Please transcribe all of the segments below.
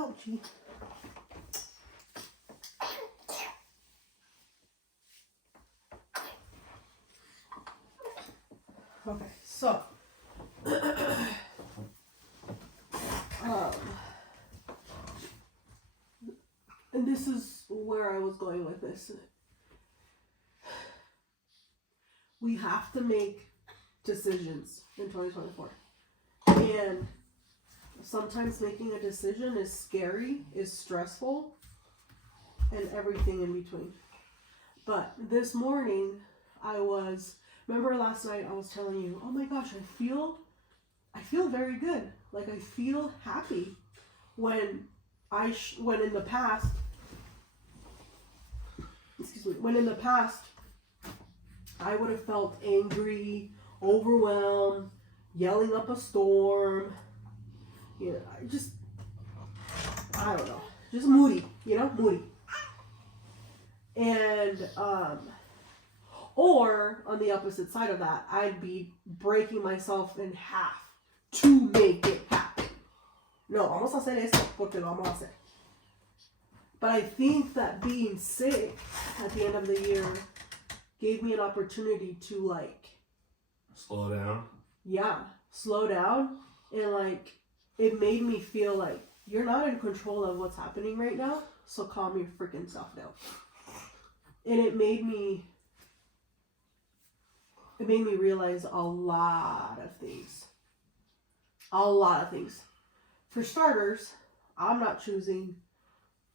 Ouchie. Okay, so and this is where I was going with this. We have to make decisions in 2024. And sometimes making a decision is scary, is stressful, and everything in between. But this morning, remember last night I was telling you, oh my gosh, I feel very good. Like I feel happy when in the past, I would have felt angry, overwhelmed, yelling up a storm, I don't know, just moody, moody. And, or on the opposite side of that, I'd be breaking myself in half to make it happen. No, vamos a hacer eso, porque lo vamos a hacer. But I think that being sick at the end of the year gave me an opportunity to slow down. Yeah, slow down, and it made me feel like you're not in control of what's happening right now, so calm your freaking self down. And it made me realize a lot of things. For starters, I'm not choosing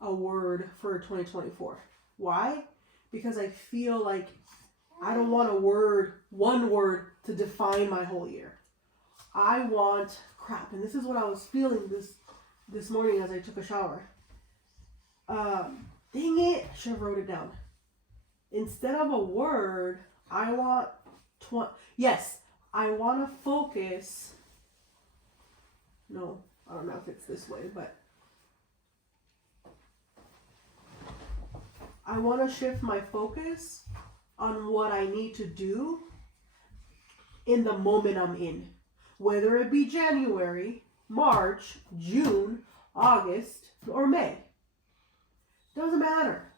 a word for 2024. Why? Because I feel like I don't want one word to define my whole year. I want and this is what I was feeling this morning as I took a shower. Dang it, I should have wrote it down. Instead of a word, I want to focus. No, I don't know if it's this way, but I want to shift my focus on what I need to do in the moment I'm in. Whether it be January, March, June, August, or May. Doesn't matter.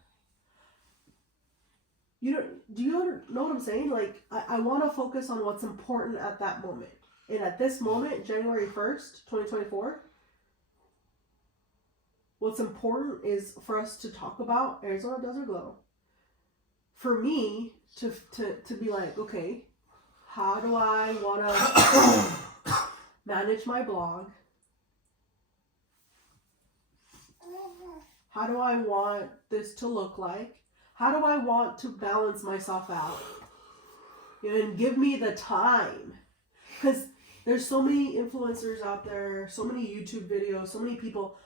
Do you know what I'm saying? I want to focus on what's important at that moment. And at this moment, January 1st, 2024, what's important is for us to talk about Arizona Desert Glow. For me to be like, okay, how do I want to manage my blog? How do I want this to look like? How do I want to balance myself out? And give me the time. Because there's so many influencers out there, so many YouTube videos, so many people,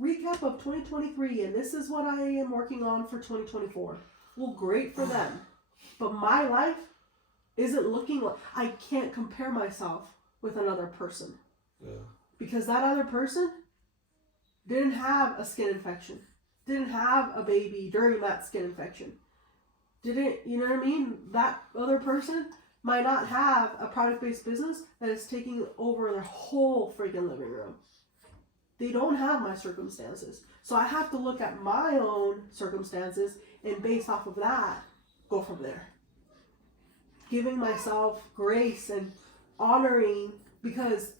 recap of 2023, and this is what I am working on for 2024. Well, great for them. But my life isn't looking like, I can't compare myself with another person. Yeah. Because that other person didn't have a skin infection. Didn't have a baby during that skin infection. You know what I mean? That other person might not have a product-based business that is taking over their whole freaking living room. They don't have my circumstances. So I have to look at my own circumstances and based off of that, go from there. Giving myself grace and honoring, because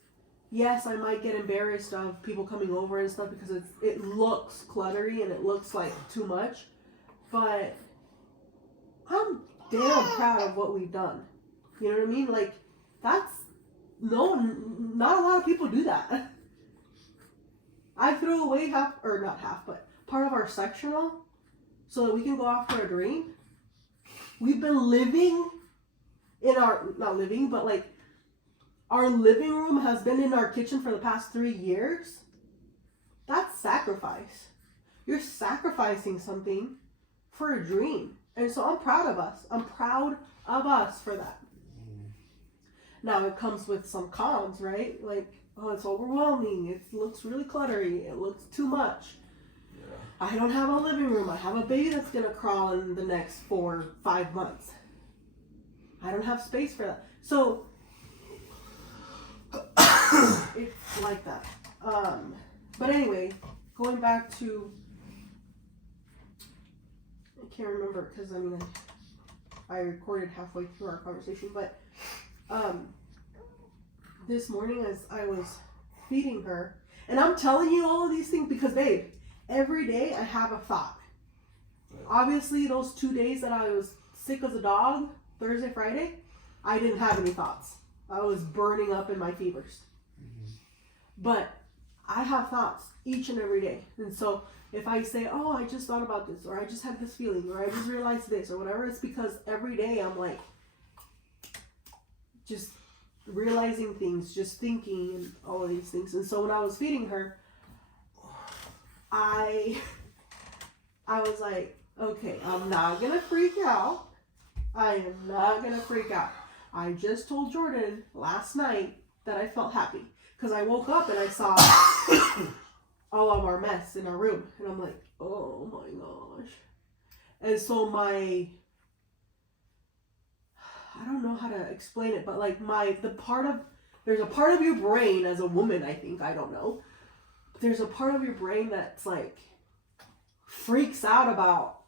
yes, I might get embarrassed of people coming over and stuff because it looks cluttery and it looks like too much. But I'm damn proud of what we've done. You know what I mean? Not a lot of people do that. I threw away part of our sectional so that we can go after a dream. We've been living in our living room has been in our kitchen for the past 3 years. That's sacrifice. You're sacrificing something for a dream. And so I'm proud of us. I'm proud of us for that. Now it comes with some cons, right? It's overwhelming. It looks really cluttery. It looks too much. Yeah. I don't have a living room. I have a baby that's going to crawl in the next 4 or 5 months. I don't have space for that. So it's like that. But anyway, going back to, I can't remember because I recorded halfway through our conversation, but this morning as I was feeding her, and I'm telling you all of these things because, babe, every day I have a thought. Obviously, those 2 days that I was sick as a dog, Thursday, Friday, I didn't have any thoughts. I was burning up in my fevers. Mm-hmm. But I have thoughts each and every day. And so if I say, oh, I just thought about this, or I just had this feeling, or I just realized this, or whatever, it's because every day I'm like, just realizing things, just thinking, and all of these things. And so when I was feeding her, I was like, okay, I'm not going to freak out. I am not going to freak out. I just told Jordan last night that I felt happy. Because I woke up and I saw all of our mess in our room. And I'm like, oh my gosh. And so I don't know how to explain it, but like there's a part of your brain as a woman, I think, I don't know. There's a part of your brain that's like, freaks out about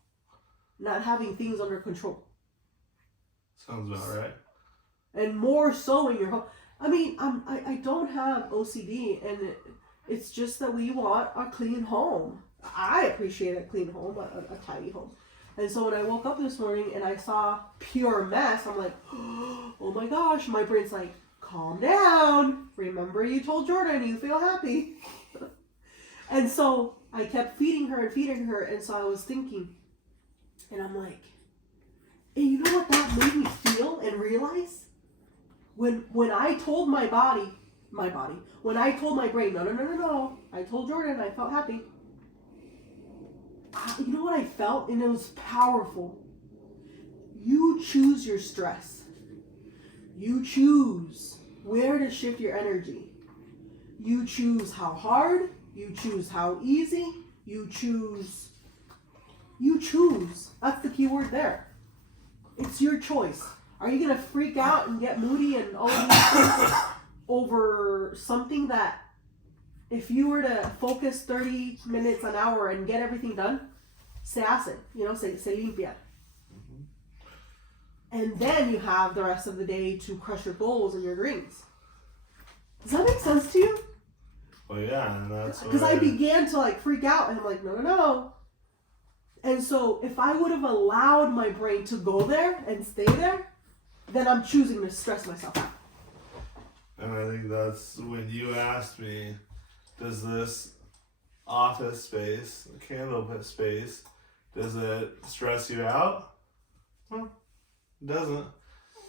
not having things under control. Sounds about right. And more so in your home. I mean, I don't have OCD, and it's just that we want a clean home. I appreciate a clean home, a tidy home. And so when I woke up this morning and I saw pure mess, I'm like, oh my gosh. My brain's like, calm down. Remember you told Jordan you feel happy. And so I kept feeding her. And so I was thinking, and I'm like, and you know what that made me feel and realize? When I told my body, when I told my brain, no, I told Jordan I felt happy. You know what I felt? And it was powerful. You choose your stress. You choose where to shift your energy. You choose how hard. You choose how easy. You choose. That's the key word there. It's your choice. Are you going to freak out and get moody and all of these things over something that if you were to focus 30 minutes, an hour, and get everything done, se hacen, se limpia. Mm-hmm. And then you have the rest of the day to crush your goals and your dreams. Does that make sense to you? Well, yeah, and that's because I began to like freak out, and I'm like, no. And so if I would have allowed my brain to go there and stay there, then I'm choosing to stress myself out. And I think that's when you asked me, does this office space, candle pit space, does it stress you out? Well, it doesn't.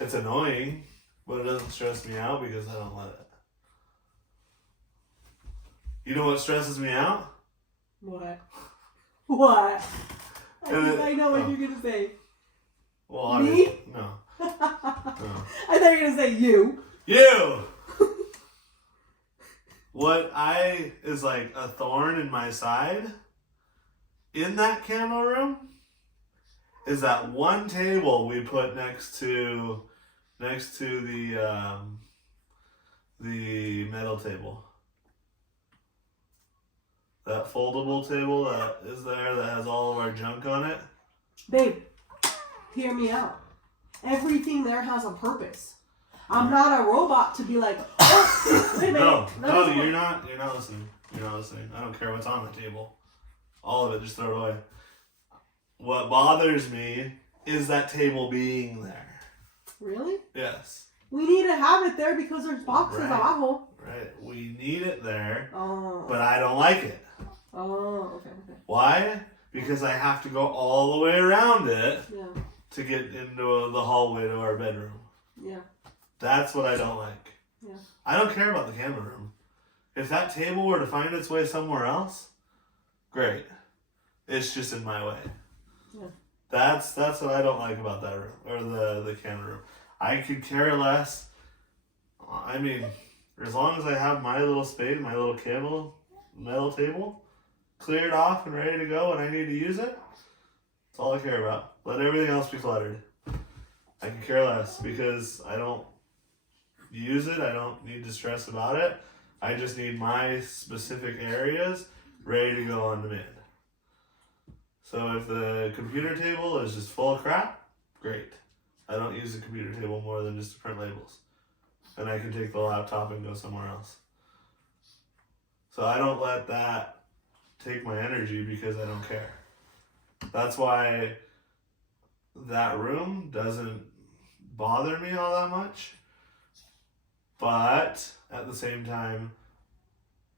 It's annoying, but it doesn't stress me out because I don't let it. You know what stresses me out? What? I think I know what you're going to say. Well, me? No. I thought you were going to say you. You! What is like a thorn in my side in that candle room is that one table we put next to the metal table. That foldable table that is there that has all of our junk on it. Babe, hear me out. Everything there has a purpose. I'm not a robot to be like, oh, wait a minute. No, you're not listening. You're not listening. I don't care what's on the table. All of it, just throw it away. What bothers me is that table being there. Really? Yes. We need to have it there because there's boxes abajo. Right. We need it there. Oh. But I don't like it. Oh, okay. Why? Because I have to go all the way around it to get into the hallway to our bedroom. Yeah. That's what I don't like. Yeah. I don't care about the camera room. If that table were to find its way somewhere else, great. It's just in my way. Yeah. That's what I don't like about that room, or the camera room. I could care less. I mean, as long as I have my little space, my little metal table, cleared off and ready to go when I need to use it, that's all I care about. Let everything else be cluttered. I can care less because I don't use it. I don't need to stress about it. I just need my specific areas ready to go on demand. So if the computer table is just full of crap, great. I don't use the computer table more than just to print labels. And I can take the laptop and go somewhere else. So I don't let that take my energy because I don't care. That's why that room doesn't bother me all that much. But at the same time,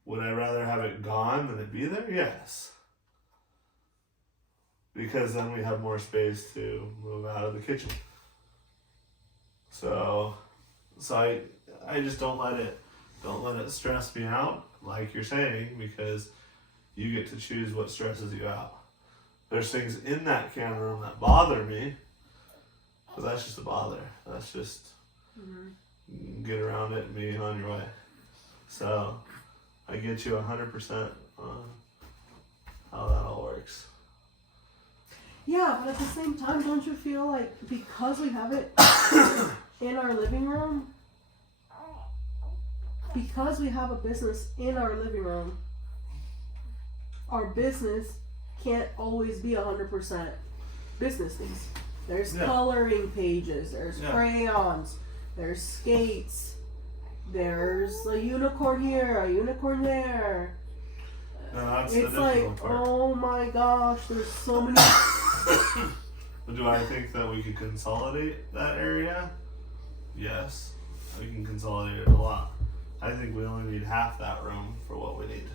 would I rather have it gone than it be there? Yes. Because then we have more space to move out of the kitchen. So I just don't let it stress me out, like you're saying, because you get to choose what stresses you out. There's things in that can room that bother me, but that's just a bother. That's just get around it and be on your way. So I get you 100% on how that all works. Yeah, but at the same time, don't you feel like because we have it in our living room, because we have a business in our living room, our business can't always be 100% business things. There's coloring pages, there's crayons, there's skates, there's a unicorn here, a unicorn there. No, that's it's the like, difficult part. oh my gosh, there's so many. Do I think that we could consolidate that area? Yes, we can consolidate it a lot. I think we only need half that room for what we need.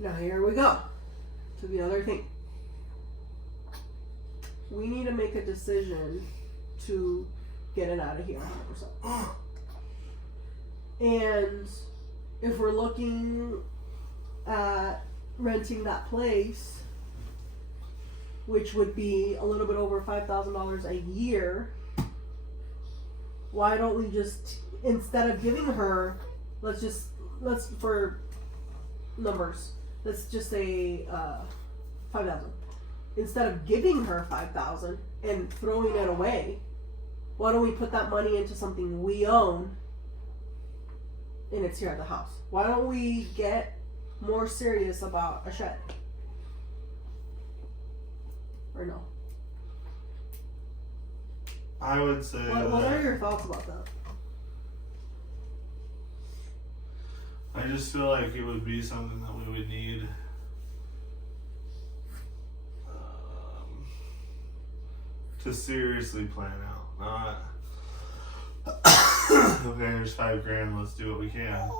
Now here we go to the other thing. We need to make a decision to get it out of here 100%. And if we're looking at renting that place, which would be a little bit over $5,000 a year, why don't we just, instead of giving her, let's for numbers, let's just say 5,000. Instead of giving her 5,000 and throwing it away, why don't we put that money into something we own and it's here at the house? Why don't we get more serious about a shed? Or no? I would say What are your thoughts about that? I just feel like it would be something that we would need to seriously plan out. Not okay, here's $5,000, let's do what we can.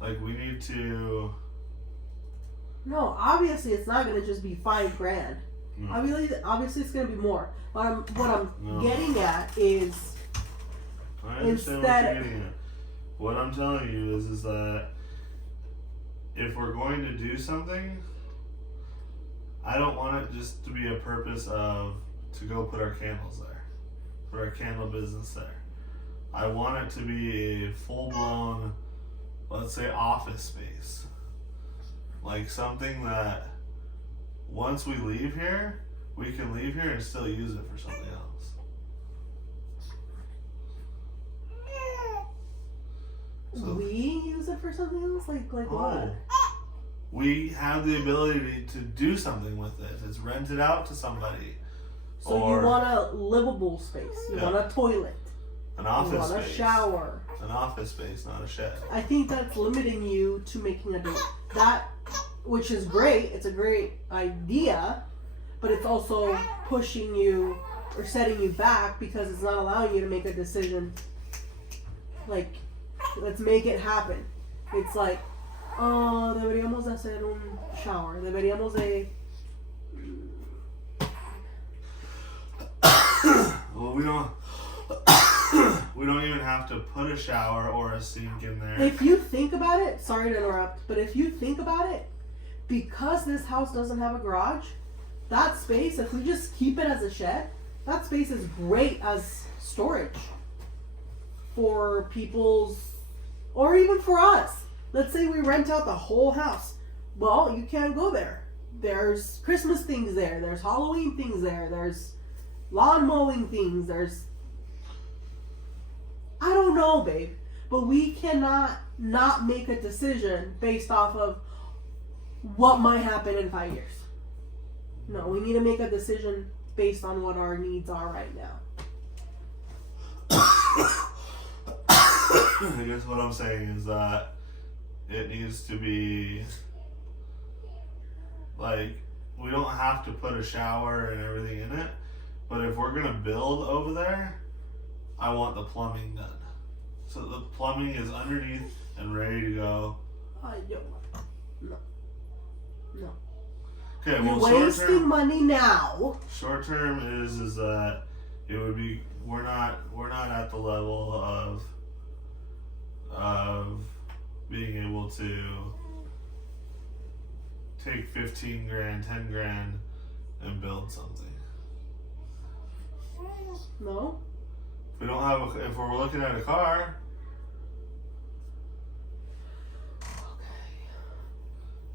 Like, we need to. No, obviously it's not gonna just be $5,000. Obviously it's gonna be more. But what I'm getting at is, I understand what you're getting at. What I'm telling you is that if we're going to do something, I don't want it just to be a purpose of to go put our candles there, put our candle business there. I want it to be a full-blown, let's say, office space. Like something that once we leave here, we can leave here and still use it for something else. So, we use it for something else? Like what? We have the ability to do something with it. It's rented out to somebody. So you want a livable space. You want a toilet. An office you want space. A shower. An office space, not a shed. I think that's limiting you to making a deal. That, which is great. It's a great idea, but it's also pushing you or setting you back because it's not allowing you to make a decision. Like, let's make it happen. It's like, oh, deberíamos de hacer un shower. Deberíamos de. Well, we don't even have to put a shower or a sink in there. If you think about it, sorry to interrupt, but if you think about it, because this house doesn't have a garage, that space, if we just keep it as a shed, that space is great as storage for people's, or even for us. Let's say we rent out the whole house. Well, you can't go there. There's Christmas things there. There's Halloween things there. There's lawn mowing things. There's I don't know, babe. But we cannot not make a decision based off of what might happen in 5 years. No, we need to make a decision based on what our needs are right now. I guess what I'm saying is that it needs to be like, we don't have to put a shower and everything in it, but if we're gonna build over there, I want the plumbing done. So the plumbing is underneath and ready to go. No. Okay, You're well, wasting money now. Short term is that it would be, we're not at the level of being able to take 15 grand, 10 grand and build something. No. If we don't have if we're looking at a car,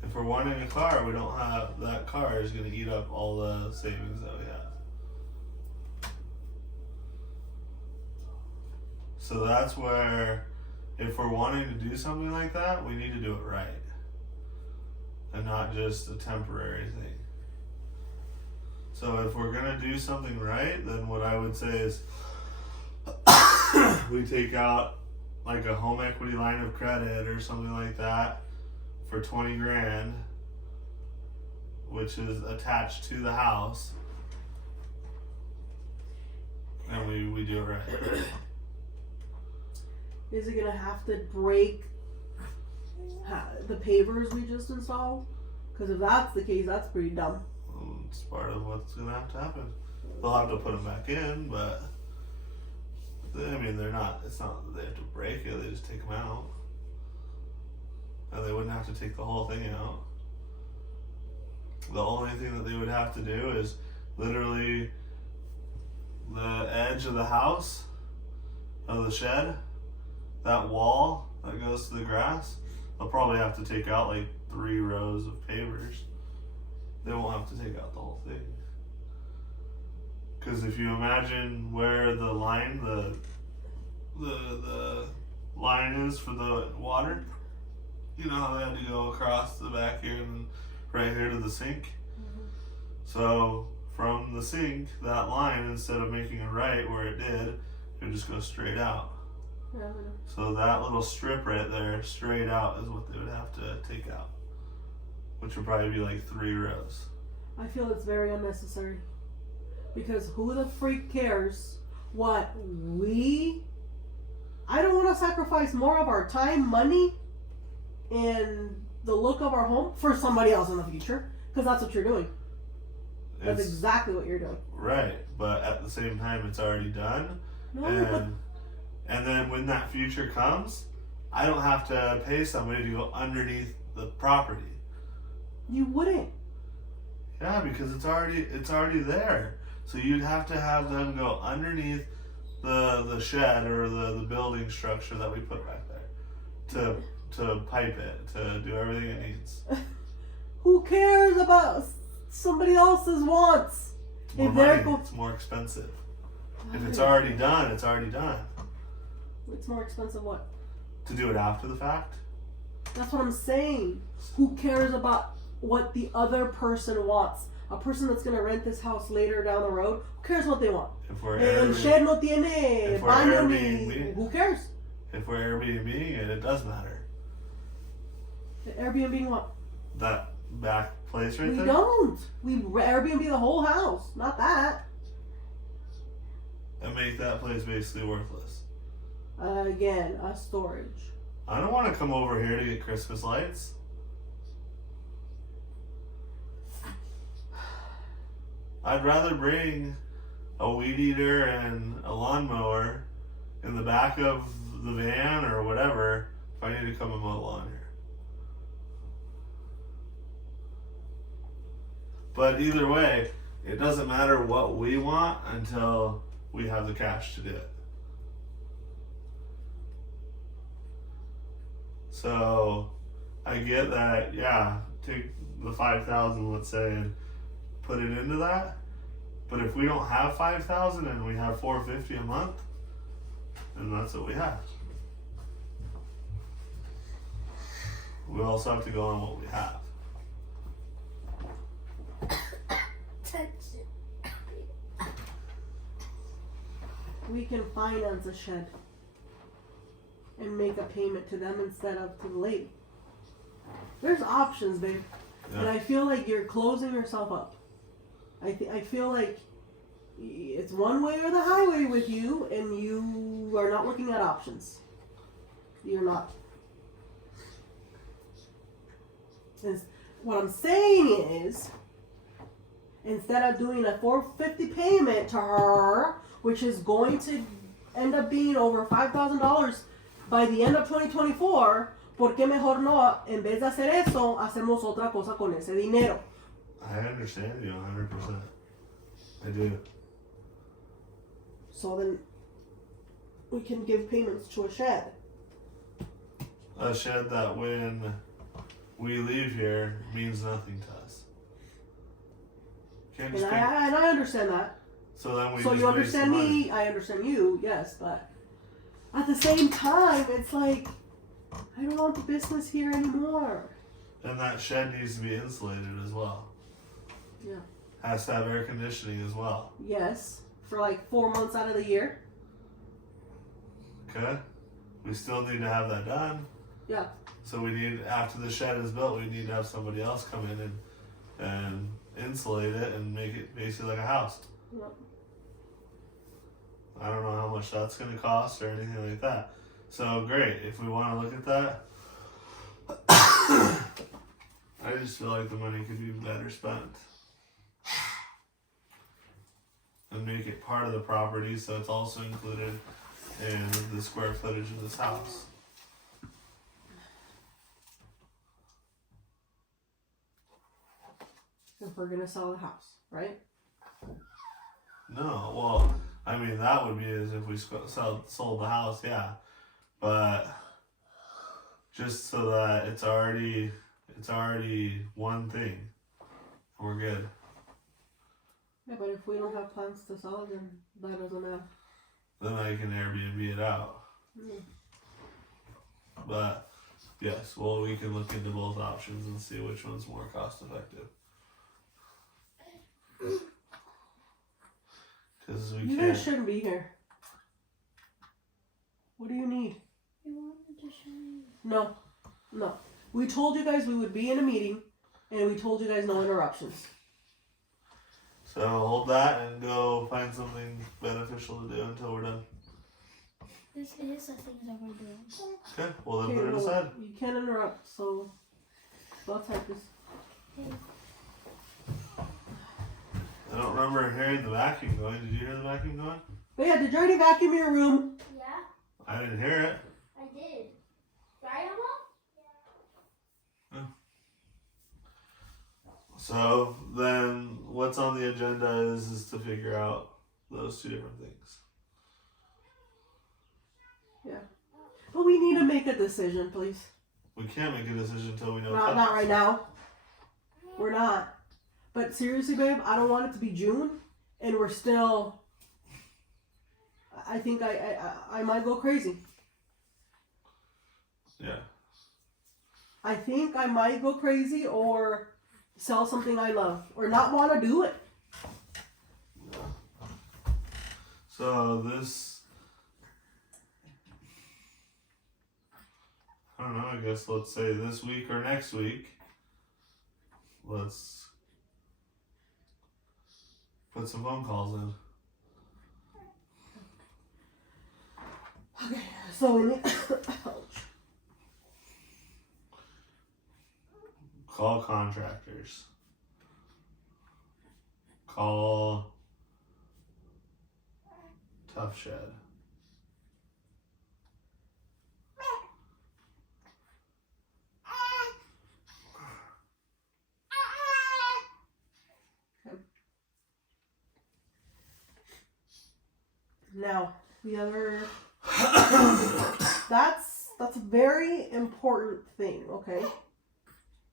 if we're wanting a car, we don't have, that car is going to eat up all the savings that we have. So that's where, if we're wanting to do something like that, we need to do it right. And not just a temporary thing. So if we're going to do something right, then what I would say is we take out like a home equity line of credit or something like that for 20 grand, which is attached to the house, and we do it right. Is it gonna have to break the pavers we just installed? Because if that's the case, that's pretty dumb. It's part of what's gonna have to happen. They'll have to put them back in, but I mean, they're not. It's not that they have to break it. They just take them out. And they wouldn't have to take the whole thing out. The only thing that they would have to do is literally the edge of the house, of the shed, that wall that goes to the grass, they'll probably have to take out like 3 rows of pavers. They won't have to take out the whole thing. Because if you imagine where the line, the line is for the water, you know how they had to go across the back here and right here to the sink? Mm-hmm. So from the sink, that line, instead of making a right where it did, it would just go straight out. Yeah. So that little strip right there, straight out, is what they would have to take out. Which would probably be like 3 rows. I feel it's very unnecessary. Because who the freak cares what I don't want to sacrifice more of our time, money, and the look of our home for somebody else in the future, because that's what you're doing. That's exactly what you're doing. Right, but at the same time, it's already done. No, and then when that future comes, I don't have to pay somebody to go underneath the property. You wouldn't. Yeah, because it's already there. So you'd have to have them go underneath the shed or the building structure that we put back there to pipe it, to do everything it needs. Who cares about somebody else's wants? It's more money. It's more expensive. If it's already done, it's already done. It's more expensive what? To do it after the fact? That's what I'm saying. Who cares about what the other person wants? A person that's going to rent this house later down the road, who cares what they want? If we're shed no tiene, baño ni... Who cares? If we're Airbnb-ing it, it does matter. Airbnb what? That back place right there? We don't. We Airbnb the whole house, not that. And make that place basically worthless. Again, a storage. I don't want to come over here to get Christmas lights. I'd rather bring a weed eater and a lawnmower in the back of the van or whatever if I need to come and mow the lawn here. But either way, it doesn't matter what we want until we have the cash to do it. So I get that, yeah, take the $5,000, let's say, and put it into that. But if we don't have $5,000 and we have $450 a month, and that's what we have. We also have to go on what we have. We can finance a shed and make a payment to them instead of to the lady. There's options, babe. Yeah. And I feel like you're closing yourself up. I feel like it's one way or the highway with you, and you are not looking at options. You're not. And what I'm saying is, instead of doing a $450 payment to her, which is going to end up being over $5,000 by the end of 2024, ¿por qué mejor no, en vez de hacer eso, hacemos otra cosa con ese dinero? I understand you 100%. I do. So then we can give payments to a shed. A shed that when we leave here means nothing to us. Can't And just I understand that. so then we So just you waste understand the money. me, I understand you, yes, but at the same time, it's like, I don't want the business here anymore. And that shed needs to be insulated as well. Yeah. Has to have air conditioning as well. Yes, for like 4 months out of the year. Okay? We still need to have that done. Yeah. So we need, after the shed is built, we need to have somebody else come in and insulate it and make it basically like a house. Yep. I don't know how much that's going to cost or anything like that. So great, if we want to look at that, I just feel like the money could be better spent. And make it part of the property so it's also included in the square footage of this house. If we're gonna sell the house, right? No, well, I mean, that would be as if we sold the house, yeah. But just so that it's already one thing. We're good. Yeah, but if we don't have plans to sell it, then that doesn't matter. Then I can Airbnb it out. Mm. But yes, well, we can look into both options and see which one's more cost effective. Because we You can't. guys shouldn't be here. What do you need? I wanted to show you. No. We told you guys we would be in a meeting, and we told you guys no interruptions. So hold that and go find something beneficial to do until we're done. This is the things that we're doing. Okay, well then Okay, put it well, aside. you can't interrupt, so I'll type this. Okay. I don't remember hearing the vacuum going. Did you hear the vacuum going? But yeah, did you already vacuum your room? Yeah, I didn't hear it. I did. Right, Emma? So then what's on the agenda is to figure out those two different things. But we need to make a decision, please. We can't make a decision until we know. Not right now. We're not. But seriously, babe, I don't want it to be June, and we're still. I think I might go crazy. Yeah. I think I might go crazy or sell something I love or not want to do it. So this. I don't know, I guess let's say this week or next week. Let's put some phone calls in. Okay, so we need. Ouch. Call contractors. Call Tough Shed. Now, the other. That's a very important thing, okay?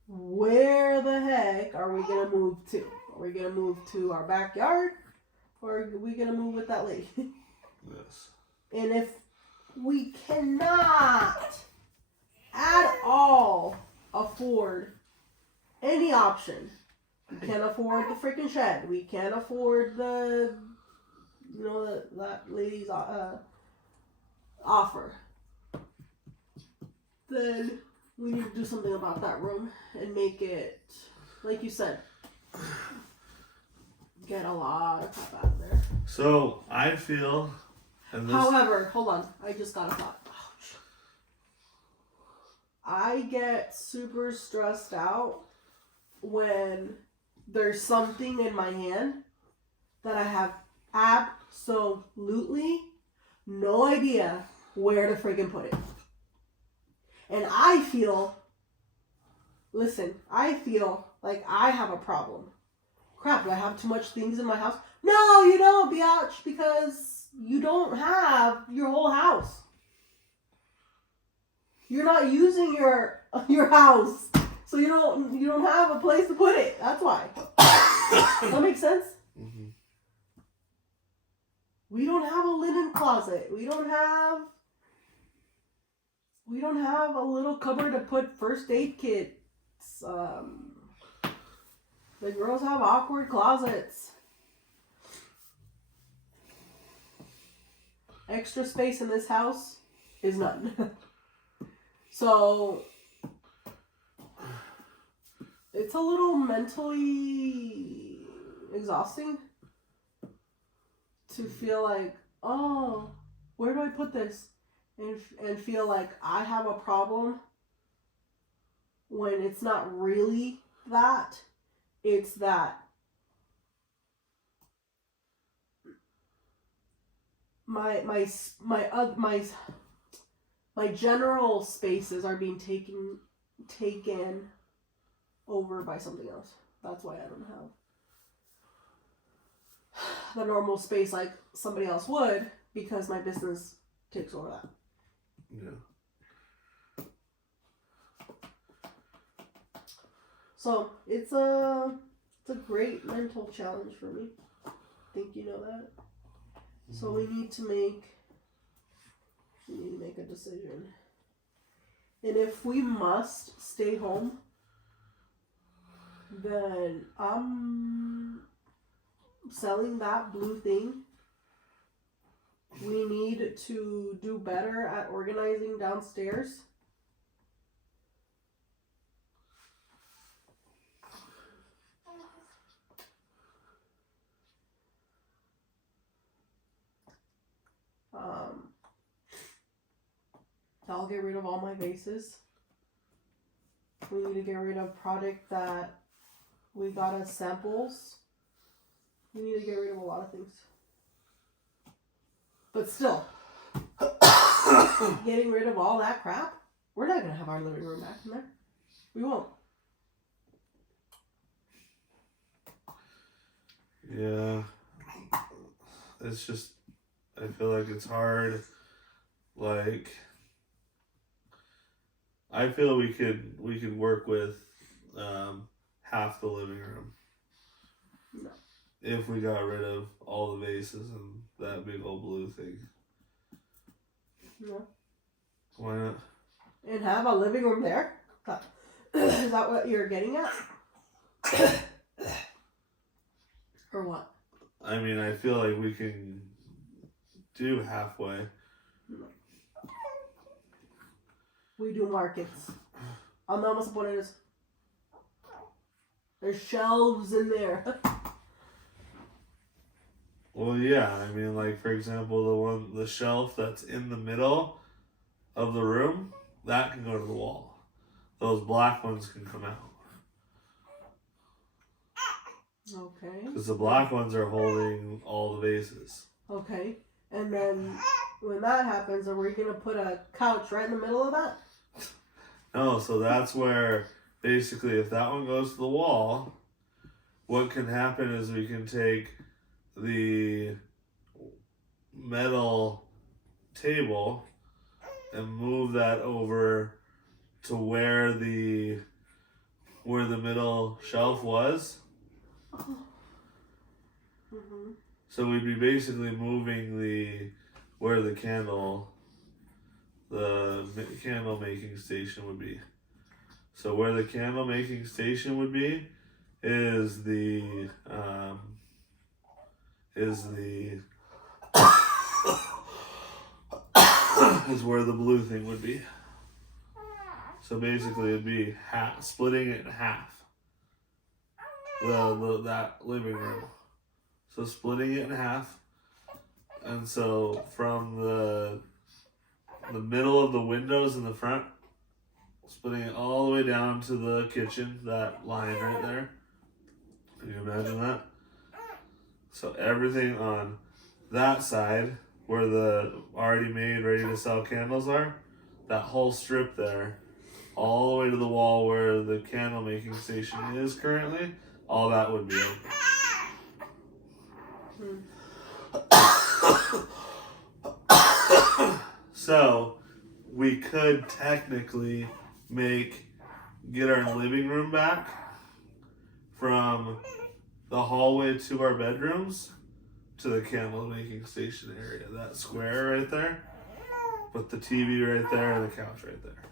Where the heck are we gonna move to? Are we gonna move to our backyard? Or are we gonna move with that lady? Yes. And if we cannot at all afford any option. We can't afford the freaking shed. We can't afford the, that lady's offer. Then we need to do something about that room and make it, like you said, get a lot of crap out of there. So I feel. And this, However, hold on. I just got a thought. Ouch. I get super stressed out when there's something in my hand that I have absolutely no idea where to friggin' put it. And I feel like I have a problem. Crap, do I have too much things in my house? No, you don't, biatch, because you don't have your whole house. You're not using your house, so you don't have a place to put it. That's why. Does that make sense? Mm-hmm. We don't have a linen closet. We don't have a little cupboard to put first aid kits. The girls have awkward closets. Extra space in this house is none. So it's a little mentally exhausting to feel like, oh, where do I put this? And feel like I have a problem when it's not really that. It's that my general spaces are being taken over by something else. That's why I don't have the normal space like somebody else would, because my business takes over that. Yeah. So it's a great mental challenge for me. I think you know that. So we need to make a decision. And if we must stay home, then I'm selling that blue thing. We need to do better at organizing downstairs. I'll get rid of all my vases. We need to get rid of product that we got as samples. We need to get rid of a lot of things. But still, getting rid of all that crap, we're not going to have our living room back in there. We won't. Yeah. It's just, I feel like it's hard. Like, I feel we could work with half the living room. No. If we got rid of all the vases and that big old blue thing. No. Why not? And have a living room there? Is that what you're getting at? Or what? I mean, I feel like we can do halfway. We do markets. Andamos a poner eso. There's shelves in there. Well, yeah. I mean, like, for example, the shelf that's in the middle of the room, that can go to the wall. Those black ones can come out. Okay. Because the black ones are holding all the vases. Okay. And then when that happens, are we going to put a couch right in the middle of that? No, so that's where, basically, if that one goes to the wall, what can happen is we can take the metal table and move that over to where the middle shelf was. Mm-hmm. So we'd be basically moving where the candle candle making station would be. So where the candle making station would be is the is where the blue thing would be. So basically, it'd be splitting it in half. That living room. So splitting it in half, and so from the middle of the windows in the front, splitting it all the way down to the kitchen, that line right there. Can you imagine that? So everything on that side, where the already made, ready to sell candles are, that whole strip there, all the way to the wall where the candle making station is currently, all that would be open. So we could technically get our living room back from the hallway to our bedrooms to the candle making station area. That square right there, with the TV right there and the couch right there.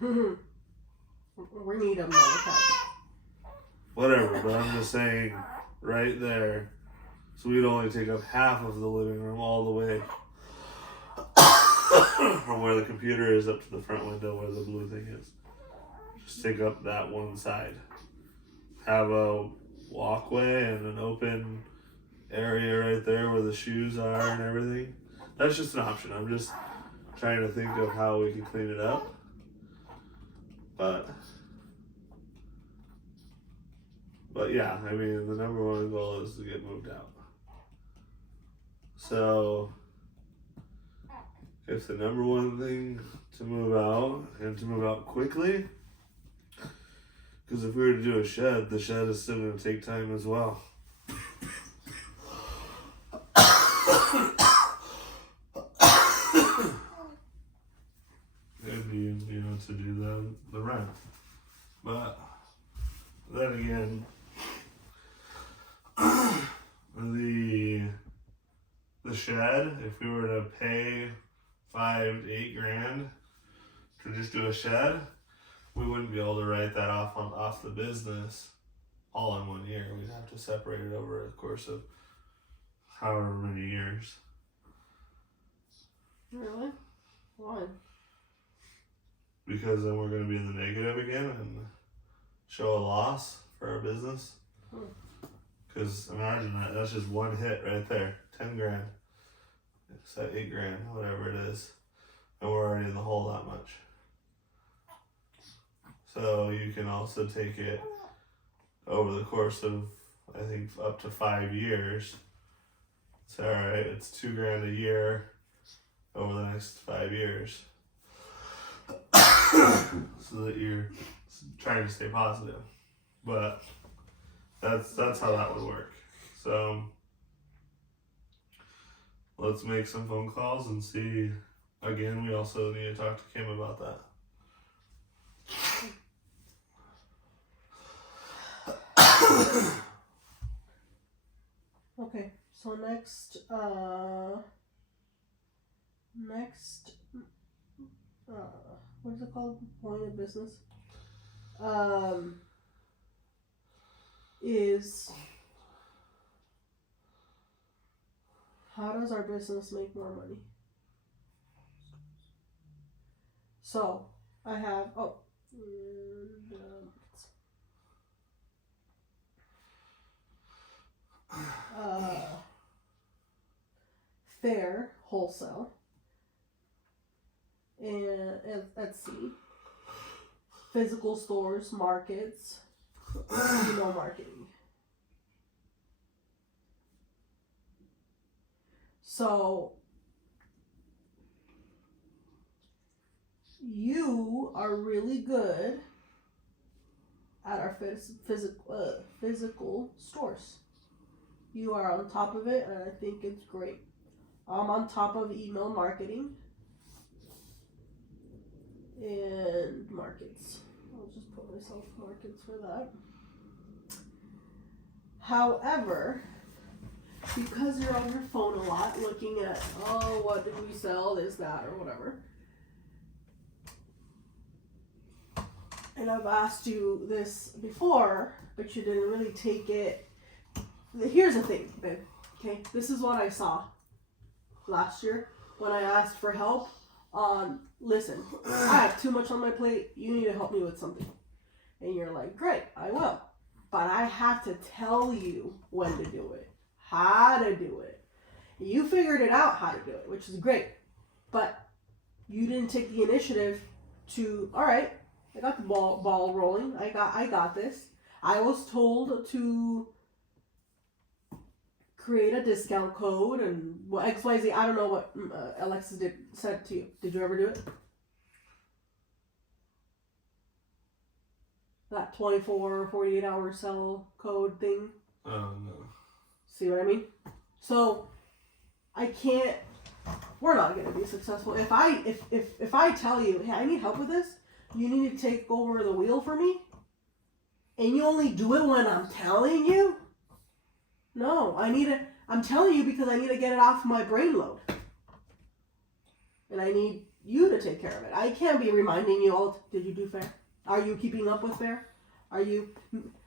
We need another couch. Whatever, but I'm just saying right there. So we'd only take up half of the living room all the way from where the computer is up to the front window where the blue thing is. Just take up that one side. Have a walkway and an open area right there where the shoes are and everything. That's just an option. I'm just trying to think of how we can clean it up. But yeah, I mean, the number one goal is to get moved out. So if the number one thing to move out, and to move out quickly, because if we were to do a shed, the shed is still going to take time as well. And you know, to do the rent. But then again, the shed, if we were to pay $5 to $8 grand to just do a shed, we wouldn't be able to write that off the business all in 1 year. We'd have to separate it over the course of however many years. Really? Why? Because then we're going to be in the negative again and show a loss for our business. Because imagine that's just one hit right there, 10 grand. It's at 8 grand, whatever it is. And we're already in the hole that much. So you can also take it over the course of, I think, up to 5 years. It's alright, it's 2 grand a year over the next 5 years. So that you're trying to stay positive. But that's how that would work. So let's make some phone calls and see. Again, we also need to talk to Kim about that. Okay, so next, what is it called? Point of business. Is how does our business make more money? So I have fair wholesale and at sea, physical stores, markets, marketing. So you are really good at our physical stores. You are on top of it, and I think it's great. I'm on top of email marketing and markets. I'll just put myself markets for that. However, because you're on your phone a lot looking at, what did we sell, this, that, or whatever, and I've asked you this before, but you didn't really take it. Here's the thing, babe. Okay, this is what I saw last year when I asked for help on, listen, I have too much on my plate. You need to help me with something. And you're like, great, I will. But I have to tell you when to do it, how to do it. You figured it out how to do it, which is great. But you didn't take the initiative to, all right, I got the ball rolling. I got this. I was told to create a discount code and XYZ. I don't know what Alexis said to you. Did you ever do it? That 24 or 48 hour sell code thing. Oh no. See what I mean? So I can't. We're not gonna be successful if I tell you, hey, I need help with this. You need to take over the wheel for me, and you only do it when I'm telling you. No, I'm telling you because I need to get it off my brain load, and I need you to take care of it. I can't be reminding you all. Did you do fair? Are you keeping up with fair? Are you?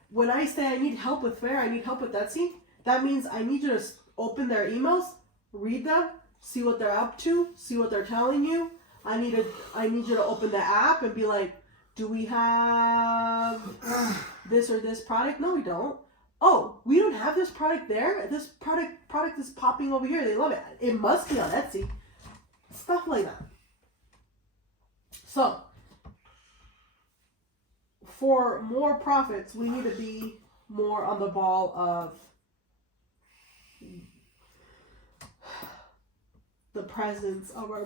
When I say I need help with fair, I need help with Etsy. That means I need you to open their emails, read them, see what they're up to, see what they're telling you. I need you to open the app and be like, do we have this or this product? No, we don't. Oh, we don't have this product there. This product is popping over here. They love it. It must be on Etsy. Stuff like that. So, for more profits, we need to be more on the ball of the presence of our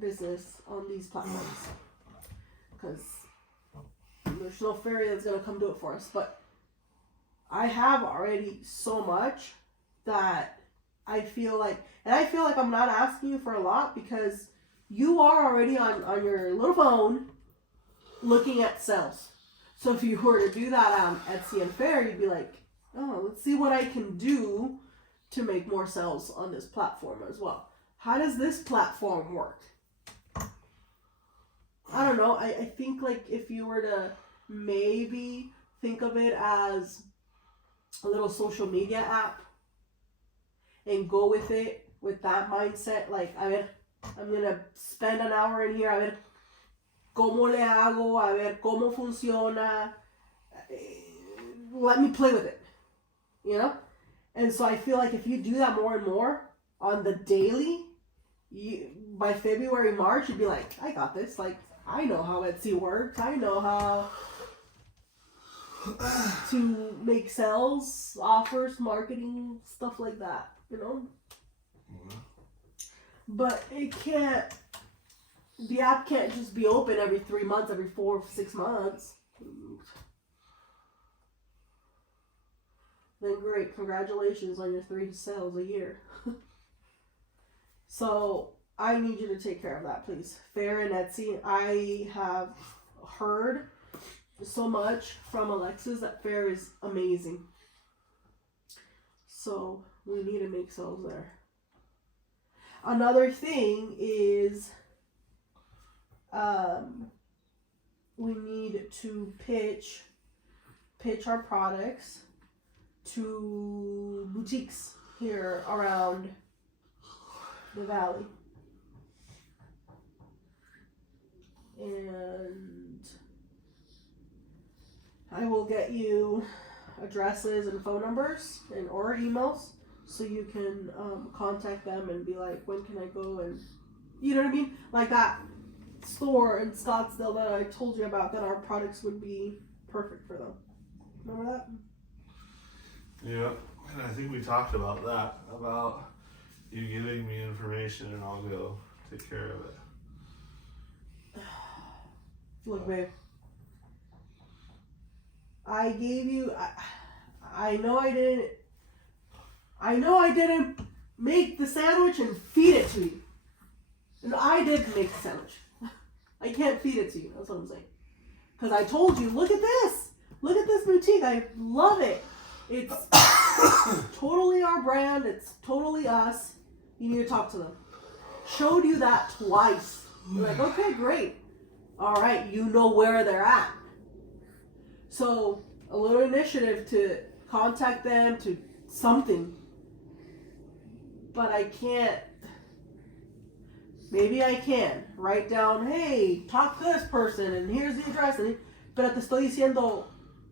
business on these platforms, because there's no fairy that's gonna come do it for us. But I have already so much that I feel like I'm not asking you for a lot, because you are already on your little phone looking at sales. So if you were to do that on Etsy and Fair, you'd be like, oh, let's see what I can do to make more sales on this platform as well. How does this platform work? I don't know. I think like if you were to maybe think of it as a little social media app and go with it with that mindset, like, a ver, I'm going to spend an hour in here, a ver, ¿cómo le hago? A ver, ¿cómo funciona? Let me play with it, you know? And so I feel like if you do that more and more on the daily, by February, March, you'd be like, I got this. Like, I know how Etsy works. I know how to make sales, offers, marketing, stuff like that, you know? Mm-hmm. But it can't, the app can't just be open every 3 months, every 4 or 6 months. Then great, congratulations on your 3 sales a year. So I need you to take care of that, please. Fair and Etsy. I have heard so much from Alexis that Fair is amazing. So we need to make sales there. Another thing is we need to pitch our products to boutiques here around the valley. And I will get you addresses and phone numbers or emails so you can contact them and be like, when can I go? And you know what I mean? Like that store in Scottsdale that I told you about, that our products would be perfect for them. Remember that? Yeah, and I think we talked about that, about you giving me information and I'll go take care of it. Look, babe. I gave you, I know I didn't make the sandwich and feed it to you. And I did make the sandwich. I can't feed it to you, that's what I'm saying. Because I told you, look at this. Look at this boutique, I love it. It's totally our brand, it's totally us. You need to talk to them. Showed you that twice. You're like, okay, great. All right, you know where they're at. So a little initiative to contact them, to something. But I can't. Maybe I can write down, hey, talk to this person, and here's the address. Pero te estoy diciendo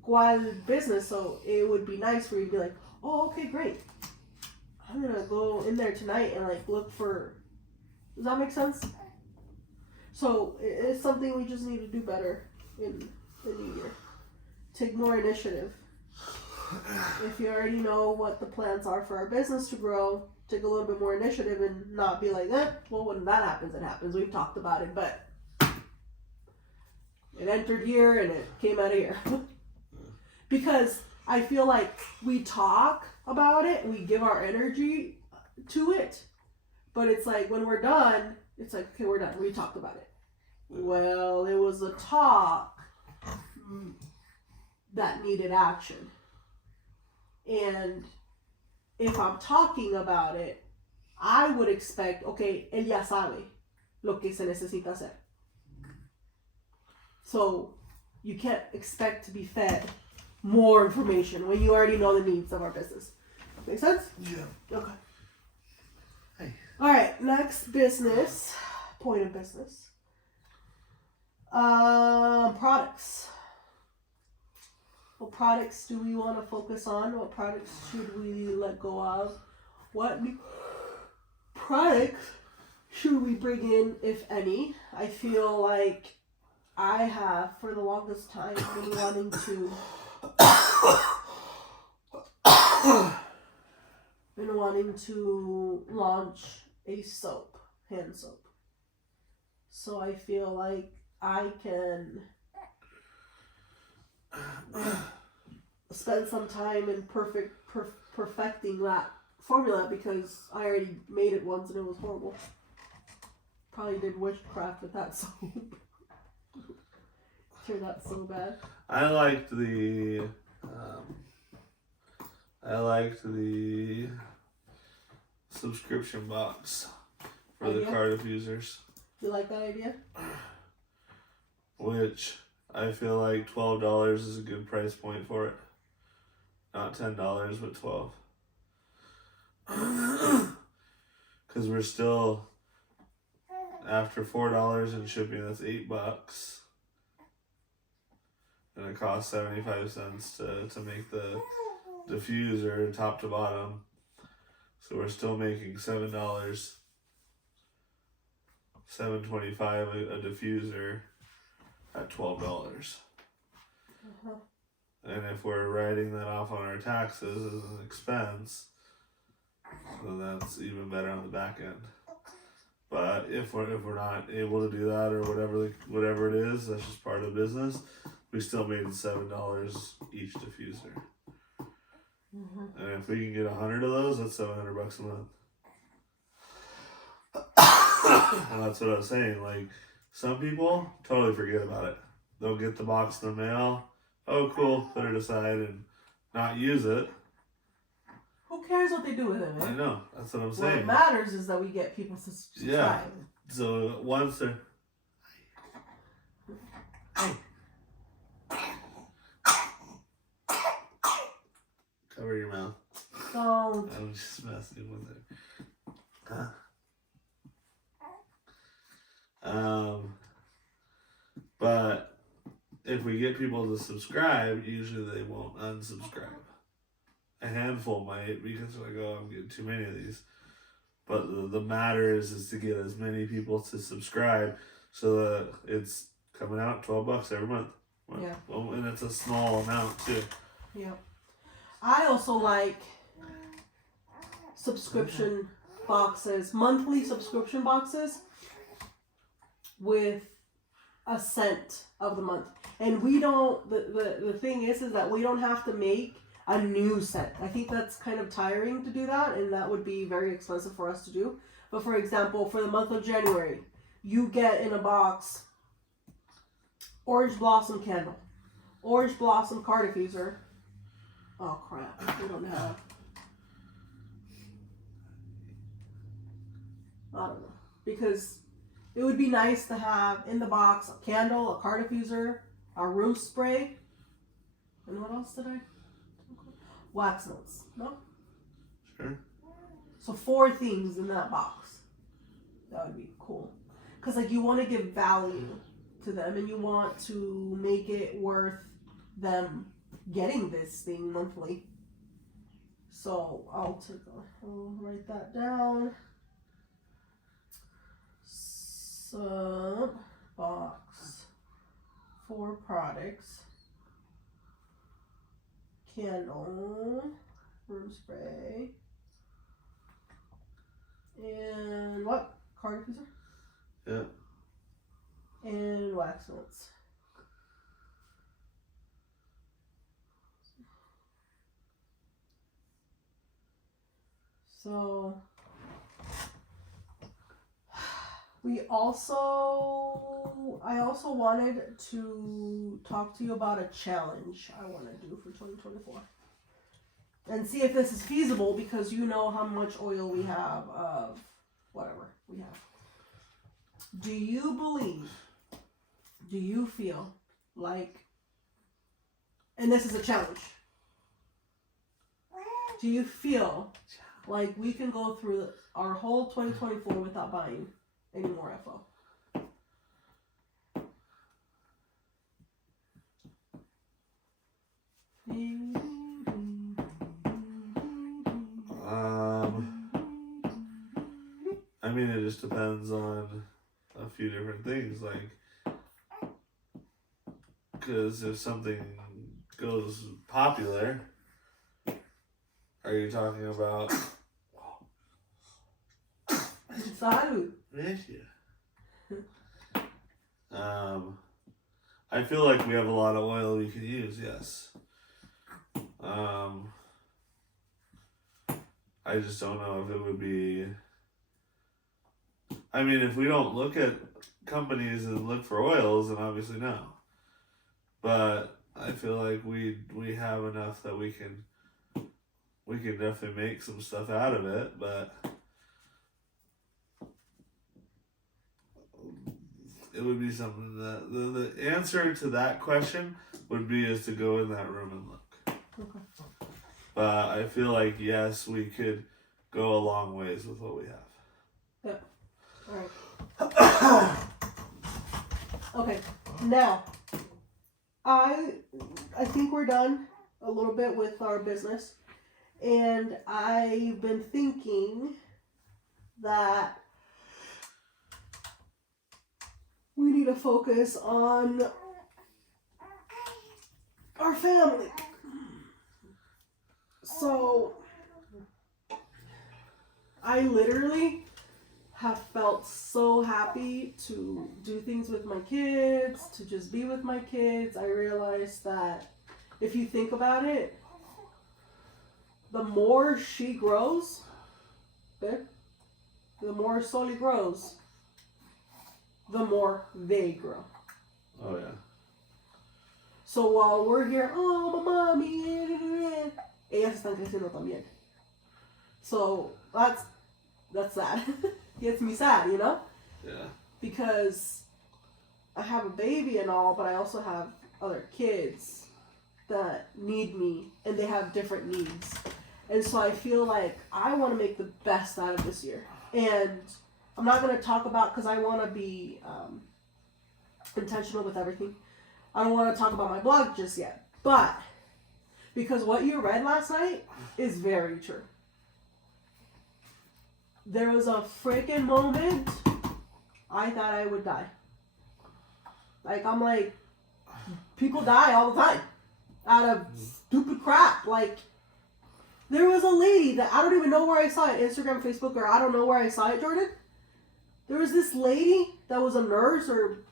cuál business, so it would be nice for you to be like, oh, okay, great. I'm gonna go in there tonight and like look for. Does that make sense? So it's something we just need to do better in the new year. Take more initiative. If you already know what the plans are for our business to grow, take a little bit more initiative and not be like, well, when that happens, it happens. We've talked about it, but it entered here and it came out of here. Because I feel like we talk about it and we give our energy to it, but it's like when we're done, it's like, okay, we're done. We talked about it. Well, it was a talk that needed action. And if I'm talking about it, I would expect, okay, él ya sabe lo que se necesita hacer. So you can't expect to be fed more information when you already know the needs of our business. Make sense? Yeah. Okay. Hey. All right, next business, point of business. Products. What products do we want to focus on? What products should we let go of? What new products should we bring in, if any? I feel like I have, for the longest time, been wanting to launch a soap, hand soap. So I feel like I can spend some time in perfecting that formula, because I already made it once and it was horrible. Probably did witchcraft with that soap. Turned out so bad. I liked the subscription box for the car diffusers. You like that idea? Which I feel like $12 is a good price point for it. Not $10, but $12. Because we're still, after $4 in shipping, that's $8. And it costs 75 cents to make the diffuser top to bottom. So we're still making $7, $7.25 a diffuser at $12. Uh-huh. And if we're writing that off on our taxes as an expense, then that's even better on the back end. But if we're not able to do that, or whatever it is, that's just part of the business. We still made $7 each diffuser. Mm-hmm. And if we can get 100 of those, that's $700 a month. And that's what I was saying. Like, some people totally forget about it. They'll get the box in the mail. Oh, cool. Put it aside and not use it. Who cares what they do with it, man? I know. That's what I'm What saying. matters is that we get people to subscribe. Yeah. So once they're... Cover your mouth. Don't. I'm just messing with it. But if we get people to subscribe, usually they won't unsubscribe. A handful might, because they're like, oh, I'm getting too many of these. But the matter is to get as many people to subscribe so that it's coming out $12 every month. Yeah. Well, and it's a small amount too. Yeah. I also like subscription boxes, monthly subscription boxes with a cent of the month. And we don't, the thing is that we don't have to make a new cent. I think that's kind of tiring to do that, and that would be very expensive for us to do. But for example, for the month of January, you get in a box orange blossom candle, orange blossom car diffuser. Oh crap, we don't have. I don't know. Because it would be nice to have in the box a candle, a car diffuser, a room spray, and what else did I? Wax melts. No? Sure. So 4 things in that box. That would be cool. Because, like, you want to give value to them and you want to make it worth them getting this thing monthly. So I'll write that down. Sub box 4 products. Candle, room spray, and what? Car diffuser? Yeah. And wax melts. So I also wanted to talk to you about a challenge I want to do for 2024. And see if this is feasible because you know how much oil we have of whatever we have. Do you feel like, and this is a challenge, do you feel like we can go through our whole 2024 without buying any more FO? I mean, it just depends on a few different things, like, because if something goes popular, are you talking about? Salud. I feel like we have a lot of oil we can use. Yes. I just don't know if it would be. I mean, if we don't look at companies and look for oils, then obviously no. But I feel like we have enough that we can definitely make some stuff out of it. But it would be something that the answer to that question would be is to go in that room and look. Okay. But I feel like yes, we could go a long ways with what we have. Yep. Alright. Okay. Now, I think we're done a little bit with our business. And I've been thinking that we need to focus on our family. So, I literally have felt so happy to do things with my kids, to just be with my kids. I realized that if you think about it, the more she grows, the more Soli grows, the more they grow. Oh yeah. So while we're here, oh, my mommy, ellas están creciendo también. So that's that. Gets me sad, you know? Yeah. Because I have a baby and all, but I also have other kids that need me, and they have different needs. And so I feel like I want to make the best out of this year. And I'm not going to talk about, because I want to be intentional with everything. I don't want to talk about my blog just yet. But because what you read last night is very true. There was a freaking moment I thought I would die. Like, I'm like, people die all the time out of stupid crap. Like, there was a lady that I don't even know where I saw it, Instagram, Facebook, or I don't know where I saw it, Jordan. There was this lady that was a nurse, or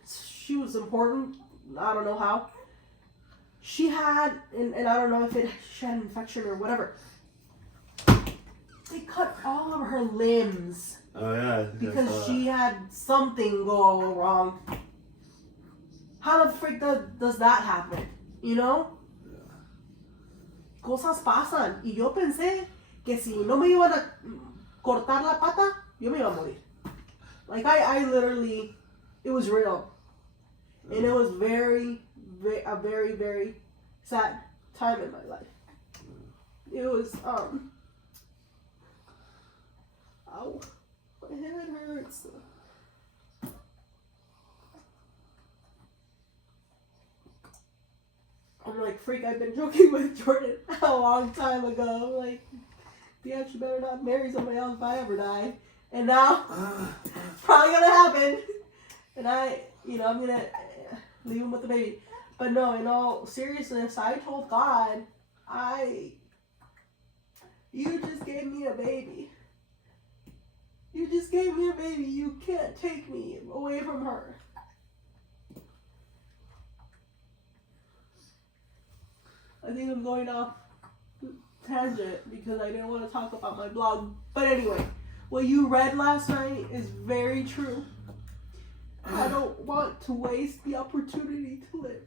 she was important, I don't know how. She had, and I don't know if she had an infection or whatever. They cut all of her limbs. Oh yeah. Because she had something go wrong. How the frick does that happen? You know? Yeah. Cosas pasan. Y yo pensé que si no me iban a cortar la pata, yo me iba a morir. Like I literally, it was real, and it was a very, very sad time in my life. It was ow, my head hurts. I'm like, freak, I've been joking with Jordan a long time ago. Like, yeah, she better not marry somebody else if I ever die. And now, it's probably gonna happen. And I'm gonna leave him with the baby. But no, in all seriousness, I told God, you just gave me a baby. You just gave me a baby. You can't take me away from her. I think I'm going off tangent because I didn't want to talk about my blog. But anyway, what you read last night is very true. I don't want to waste the opportunity to live.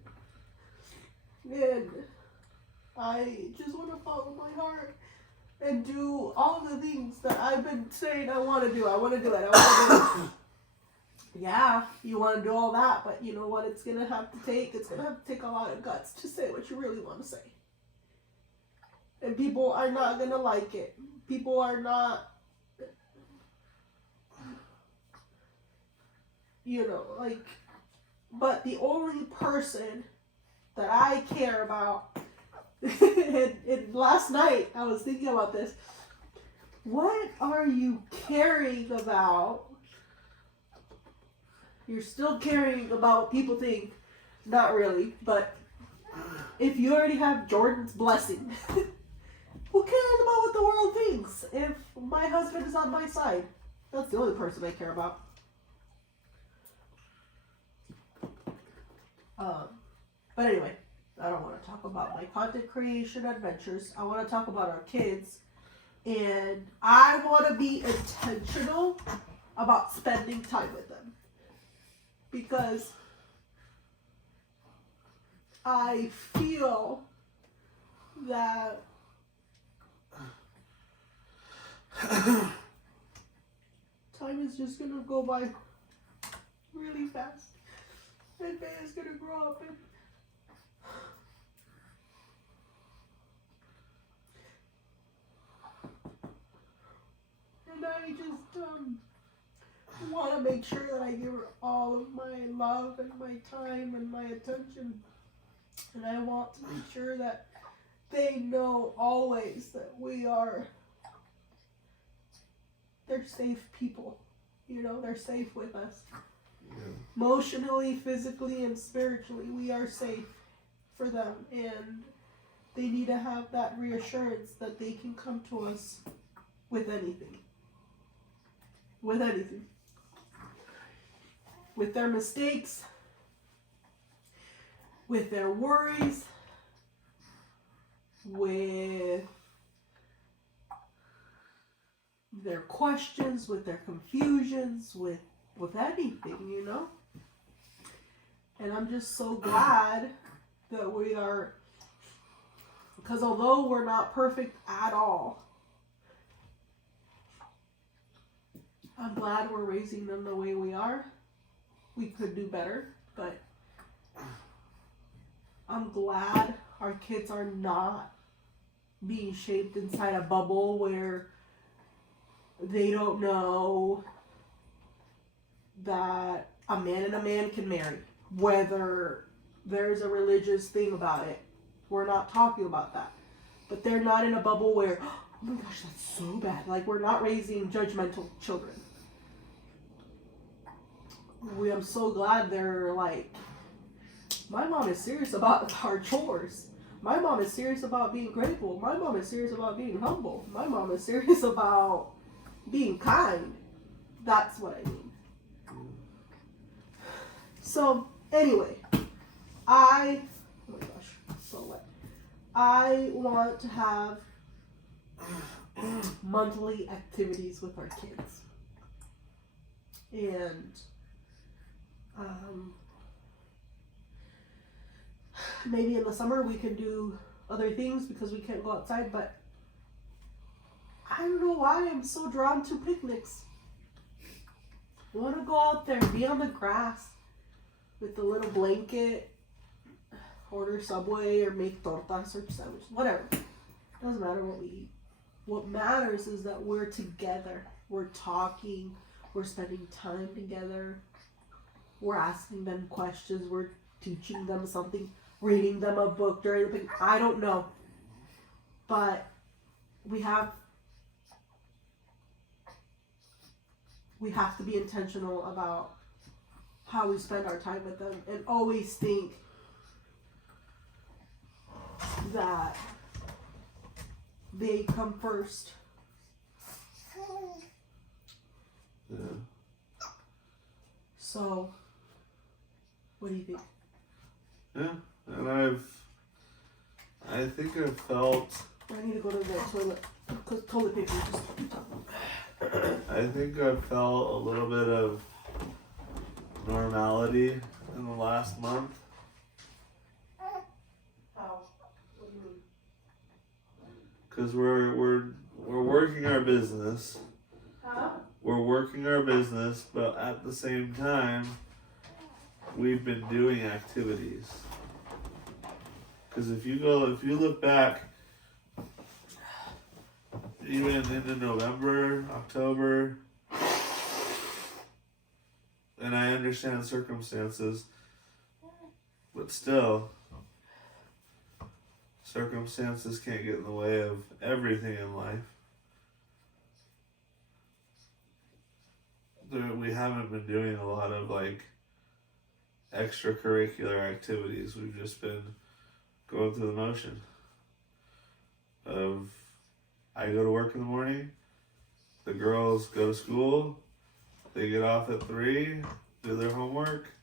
And I just want to follow my heart and do all the things that I've been saying I want to do. I want to do it. I want to do it. Yeah, you want to do all that, but you know what it's going to have to take? It's going to have to take a lot of guts to say what you really want to say. And people are not going to like it. People are not, but the only person that I care about, and last night I was thinking about this, what are you caring about? You're still caring about what people think. Not really, but if you already have Jordan's blessing, who cares about what the world thinks if my husband is on my side? That's the only person I care about. But anyway, I don't want to talk about my content creation adventures. I want to talk about our kids. And I want to be intentional about spending time with them. Because I feel that time is just going to go by really fast. And Faye is going to grow up and I just want to make sure that I give her all of my love and my time and my attention. And I want to make sure that they know always that they're safe people. They're safe with us. Yeah. Emotionally, physically, and spiritually, we are safe for them. And they need to have that reassurance that they can come to us with anything. With anything. With their mistakes, with their worries, with their questions, with their confusions, with anything, And I'm just so glad that we are, because although we're not perfect at all, I'm glad we're raising them the way we are. We could do better, but I'm glad our kids are not being shaped inside a bubble where they don't know that a man and a man can marry, whether there's a religious thing about it. We're not talking about that. But they're not in a bubble where, oh my gosh, that's so bad. Like, we're not raising judgmental children. I'm so glad they're like, my mom is serious about our chores. My mom is serious about being grateful. My mom is serious about being humble. My mom is serious about being kind. That's what I mean. So, anyway, oh my gosh, so wet. I want to have monthly activities with our kids. And maybe in the summer we can do other things because we can't go outside, but I don't know why I'm so drawn to picnics. I want to go out there and be on the grass with a little blanket, order Subway or make tortas or sandwiches, whatever. Doesn't matter what we eat. What matters is that we're together. We're talking. We're spending time together. We're asking them questions. We're teaching them something. Reading them a book during the picnic. I don't know. But we have to be intentional about how we spend our time with them and always think that they come first. Yeah. So, what do you think? Yeah, and I think I've felt. I need to go to the toilet because toilet paper is just. I think I've felt a little bit of normality in the last month. How? What do you mean? Because we're working our business. Huh? We're working our business, but at the same time, we've been doing activities. Because if you look back, even into November, October, and I understand circumstances, but still, circumstances can't get in the way of everything in life. We haven't been doing a lot of like extracurricular activities. We've just been going through the motion of I go to work in the morning, the girls go to school, they get off at 3, do their homework,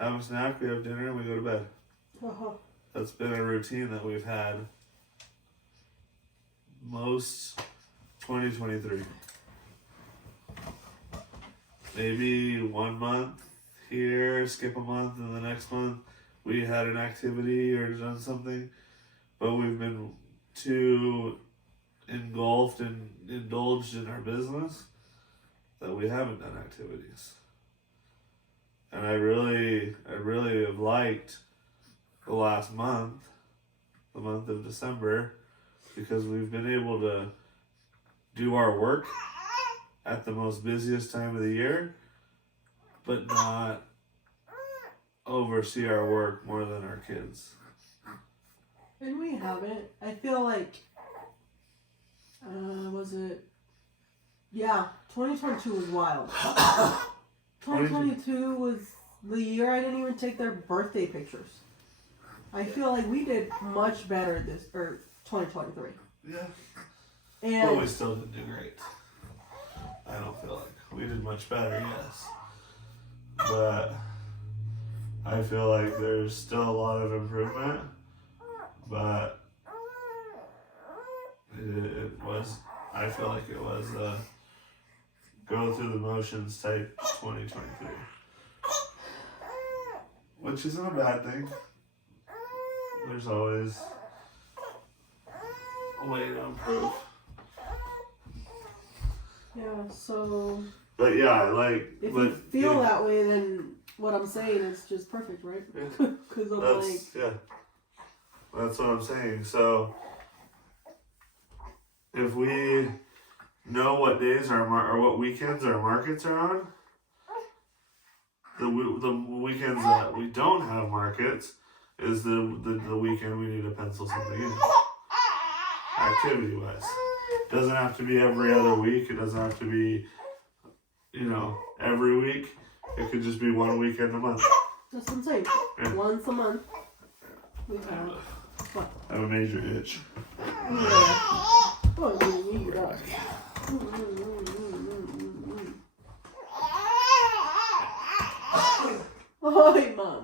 have a snack, we have dinner, and we go to bed. Uh-huh. That's been a routine that we've had most 2023. Maybe 1 month here, skip a month, and the next month we had an activity or done something, but we've been too engulfed and indulged in our business that we haven't done activities. And I really have liked the last month, the month of December, because we've been able to do our work at the most busiest time of the year, but not oversee our work more than our kids. And we haven't. I feel like, was it? Yeah, 2022 was wild. 2022 was the year I didn't even take their birthday pictures. I feel like we did much better 2023. Yeah. And But we still didn't do great. I don't feel like we did much better, yes. But I feel like there's still a lot of improvement. But it was, I feel like it was a go through the motions type 2023. Which isn't a bad thing. There's always a way to improve. yeah, so But yeah, like if you feel that way, then what I'm saying is just perfect, right? Because I'm like, that's what I'm saying. So if we know what days or what weekends our markets are on, the weekends that we don't have markets is the weekend we need to pencil something in, activity wise. Doesn't have to be every other week. It doesn't have to be, every week. It could just be one weekend a month. that's what I'm saying. Yeah. Once a month, we have what? I have a major itch. Yeah. Oh, you eat up. Oi, mama.